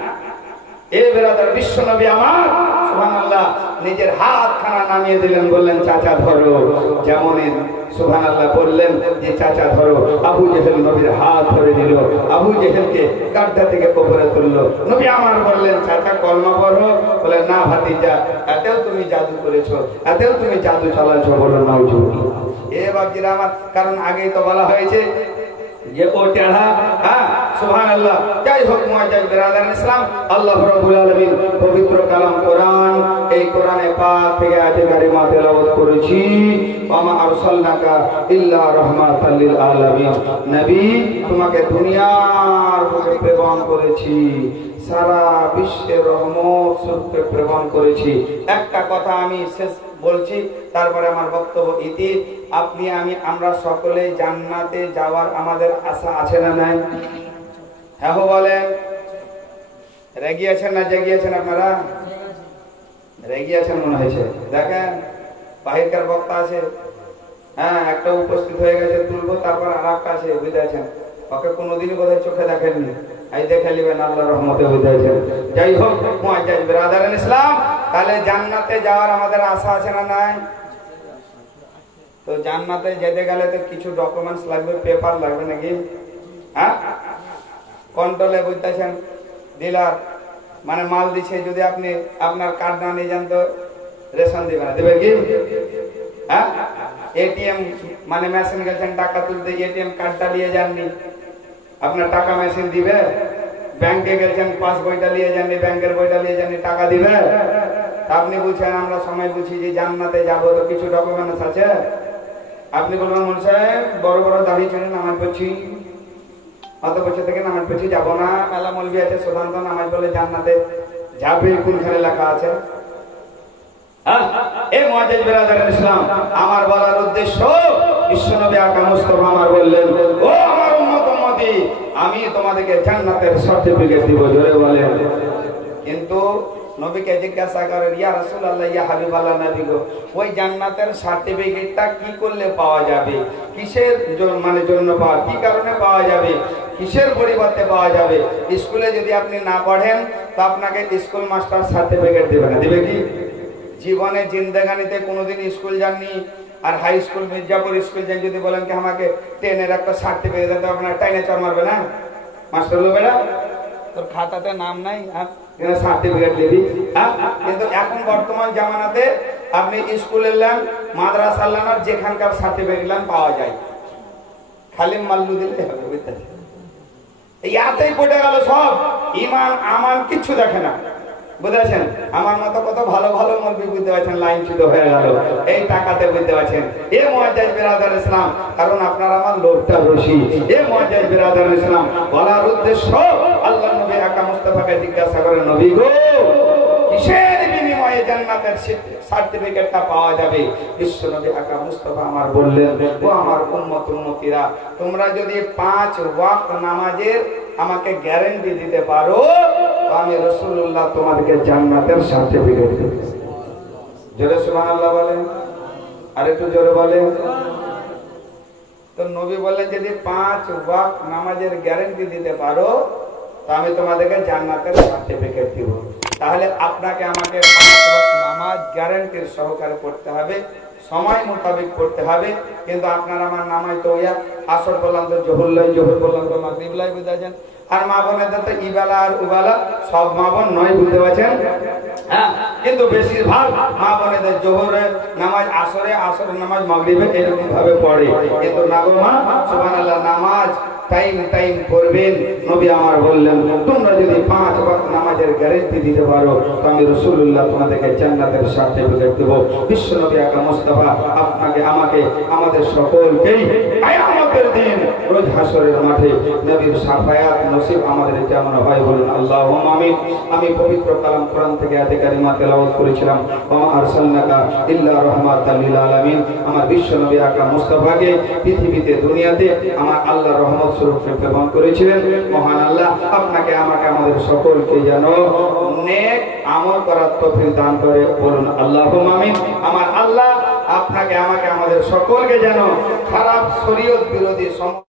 এই বেরাদার বিশ্বনবী আমার সুবহানাল্লাহ নিজের হাত খানা নামিয়ে দিলেন, বললেন, চাচা ধরো। যেমন সুবহানাল্লাহ বললেন যে চাচা ধরো, আবু জেহেল নবীর হাত ধরে দিল, আবু জেহেলকে গাড্ডা থেকে উপরে তুললো। নবী আমার বললেন, চাচা কলমা পড়ো। বলে, না ভাতিজা, এতেও তুমি জাদু করেছো, এতেও তুমি জাদু চালাচ্ছো। বলো, নাউজুবিল্লাহ। এ বাপজিরা আমার, কারণ আগেই তো বলা হয়েছে যে ও টেढ़া। হ্যাঁ, সুবহানাল্লাহ। যাই হোক মুয়াজ্জিন বিরাদারুল ইসলাম, আল্লাহ রাব্বুল আলামিন পবিত্র কালাম কোরআন, এই কোরআনে পাক থেকে আয়াতে কারিমা তেলাওয়াত করেছি। ওয়া আরসালনাকা ইল্লা রাহমাতাল লিল আলামিন, নবী তোমাকে দুনিয়ার বুকে প্রেরণ করেছি, সারা বিশ্বের রহমত স্বরূপে প্রেরণ করেছি। একটা কথা আমি শেষ বলছি, তারপরে আমার বক্তব্য ইতি। আপনি আমি আমরা সকলে জান্নাতে যাওয়ার আমাদের আশা আছে না নাই? হ্যাঁ বলেন। রেগিয়েছেন না জেগিয়েছেন? আপনারা রেগিয়েছেন মনে হয়েছে। দেখেন বাহিরকার বক্তা আছে, হ্যাঁ, একটা উপস্থিত হয়ে গেছে, তুলবো, তারপর আর একটা আছে, বুঝেছেন, ওকে কোনোদিনই বোধহয় চোখে দেখেননি, এই দেখে নিবেন আল্লাহর রহমতে, বুঝেছেন। যাই হোক মুয়াজ্জিন বিরাদারুল ইসলাম, তাহলে জান্নাতে যাওয়ার আমাদের আশা আছে না নাই? তো জান্নাতে যেতে গেলে তো কিছু ডকুমেন্টস লাগবে, পেপার লাগবে নাকি? হ্যাঁ, কন্ট্রোলে, বুঝতেছেন, ডিলার মানে মাল দিচ্ছে, যদি আপনি আপনার কার্ড না নিয়ে যান তো রেশন দিবে না, দেবে কি? হ্যাঁ, এটিএম মানে মেশিন গেছেন টাকা তুলতে, এটিএম কার্ডটা নিয়ে যাননি, আপনার টাকা মেশিন দিবে? ব্যাংকে গেছেন, পাস বইটা নিয়ে যাননি, ব্যাংকের বইটা নিয়ে যাননি, টাকা দিবে? আপনি বুঝছেন, আমরা সময় বুঝি যে জান্নাতে যাবো তো কিছু ডকুমেন্টস আছে। আপনি বলবেন, মন সাহেব বড় বড় দাড়ি ছেড়ে নামাজ পড়ছি, অত বছর থেকে নামাজ পড়ছি, যাবো না। মেলা মৌলবি আছে সাধারণত নামাজ বলে জান্নাতে যাবে, কোনখানে লেখা আছে? এই মুয়াজ্জিন বিরাদারুল ইসলাম, আমার বলার উদ্দেশ্য, বিশ্বনবী আকা মুস্তাফা আমার বললেন, ও আমার উম্মত উম্মতি, আমি তোমাদেরকে জান্নাতের সার্টিফিকেট দিব। জোরে বলেন। কিন্তু নবীকে জিজ্ঞাসা করেন, ইয়া রাসূলুল্লাহ, ইয়া হাবিবাল্লাহ, নবী গো, ওই জান্নাতের সার্টিফিকেটটা কি করলে পাওয়া যাবে? কিসের মানে জন্য পাওয়া, কি কারণে পাওয়া যাবে, কিসের পরিবর্তে পাওয়া যাবে? স্কুলে যদি আপনি না পড়েন তো আপনাকে স্কুল মাস্টার সার্টিফিকেট দেবে না, দেবে কি? জীবনে জিন্দেগানিতে কোনোদিন স্কুল যাননি, আর হাই স্কুল মির্জাপুর স্কুল যান, যদি বলেন কি আমাকে 10-এর একটা সার্টিফিকেট দেন, তো আপনার টাইনে চর মারবে না মাস্টার বলবে, বেটা তোর খাতাতে নাম নাই, সার্টিফিকেট দিবি। কিন্তু এখন বর্তমান জামানাতে আপনি স্কুলের নেন, মাদ্রাসার নেন, আর যেখানকার সার্টিফিকেট নেন পাওয়া যায়, খালি মাল্লু দিলে হবে, বুঝতে? ইয়াতেই পড়ে গেল সব, ইমান আমান কিচ্ছু দেখে না, বুঝেছেন? আমার মতো কত ভালো ভালো মৌলবি, বুঝতে পারছেন লাইনচ্যুত হয়ে গেল এই টাকাতে, বুঝতে পারছেন। এ মুআজ্জাজ বিরাদার ইসলাম, কারণ আপনার আমার লোভটা বেশি। এ মুআজ্জাজ বিরাদার ইসলাম, বলার উদ্দেশ্য আল্লাহ নবী আকা মুস্তাফাকে জিজ্ঞাসা করেন, নবী গো কিসের বিনিময়ে জান্নাতের সার্টিফিকেটটা পাওয়া যাবে? বিশ্বনবী আকা মুস্তাফা আমার বললেন, ও আমার উম্মত উম্মতিরা, তোমরা যদি 5 ওয়াক্ত নামাজের আমাকে গ্যারান্টি দিতে পারো তো আমি রাসূলুল্লাহ তোমাদেরকে জান্নাতের সার্টিফিকেট দেব। জোরে সুবহানাল্লাহ বলেন, আর একটু জোরে বলেন। তো নবী বললেন যদি 5 ওয়াক্ত নামাজের গ্যারান্টি দিতে পারো তো আমি তোমাদেরকে জান্নাতের সার্টিফিকেট দিব। তাহলে আপনাকে আমাকে 5 ওয়াক্ত নামাজ গ্যারান্টির সহকারে পড়তে হবে, সময় মোতাবেক পড়তে হবে। কিন্তু আপনার আমার নামাজ তো ওয়া আসর বললাম তো জোহর লাই, জোহর বললাম তো মাগরিব লাই, বুঝাছেন। আর মা বোনেদের তো ইবালা আর উবালা সব মা বোন নয়, বুঝতে পারছেন। হ্যাঁ, কিন্তু বেশিরভাগ মা বোনেদের জোহরের নামাজ আসরে, আসরের নামাজ মাগরিবে এরকম ভাবে পড়ে। কিন্তু না গো মা, সুবহানাল্লাহ, নামাজ টাইম টাইম পড়বেন। নবী আমার বললেন, তোমরা যদি 5 ওয়াক্ত নামাজের গ্যারান্টি দিতে পারো তো আমি রাসূলুল্লাহ তোমাদেরকে জান্নাতের সার্টিফিকেট দেব। বিশ্ব নবী আকা মুস্তাফা আপনাকে আমাকে আমাদের সকলকেই কিয়ামতের দিন রোজ হাসরের মাঠে নবীর শাফায়াত নসিব আমাদের কেমন হয় বলুন আল্লাহুম্মা আমিন। আমি পবিত্র কালাম কোরআন থেকে আয়াতে কারিমা তেলাওয়াত করেছিলাম, ওয়া আরসালনাকা ইল্লা রাহমাতাল লিল আলামিন। আমার বিশ্ব নবী আকা মুস্তাফাকে পৃথিবীতে দুনিয়াতে আমার আল্লাহ রহমত স্বরূপ প্রেরণ করেছিলেন। মহান আল্লাহ আপনাকে আমাকে আমাদের সকলকে যেন নেক আমল করার তৌফিক দান করে বলুন আল্লাহুম্মা আমিন। আমার আল্লাহ আপনাকে আমাকে আমাদের সকলকে যেন খারাপ শরীয়ত বিরোধী